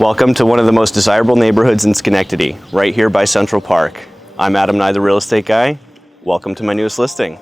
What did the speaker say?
Welcome to one of the most desirable neighborhoods in Schenectady, right here by Central Park. I'm Adam Nye, the real estate guy. Welcome to my newest listing.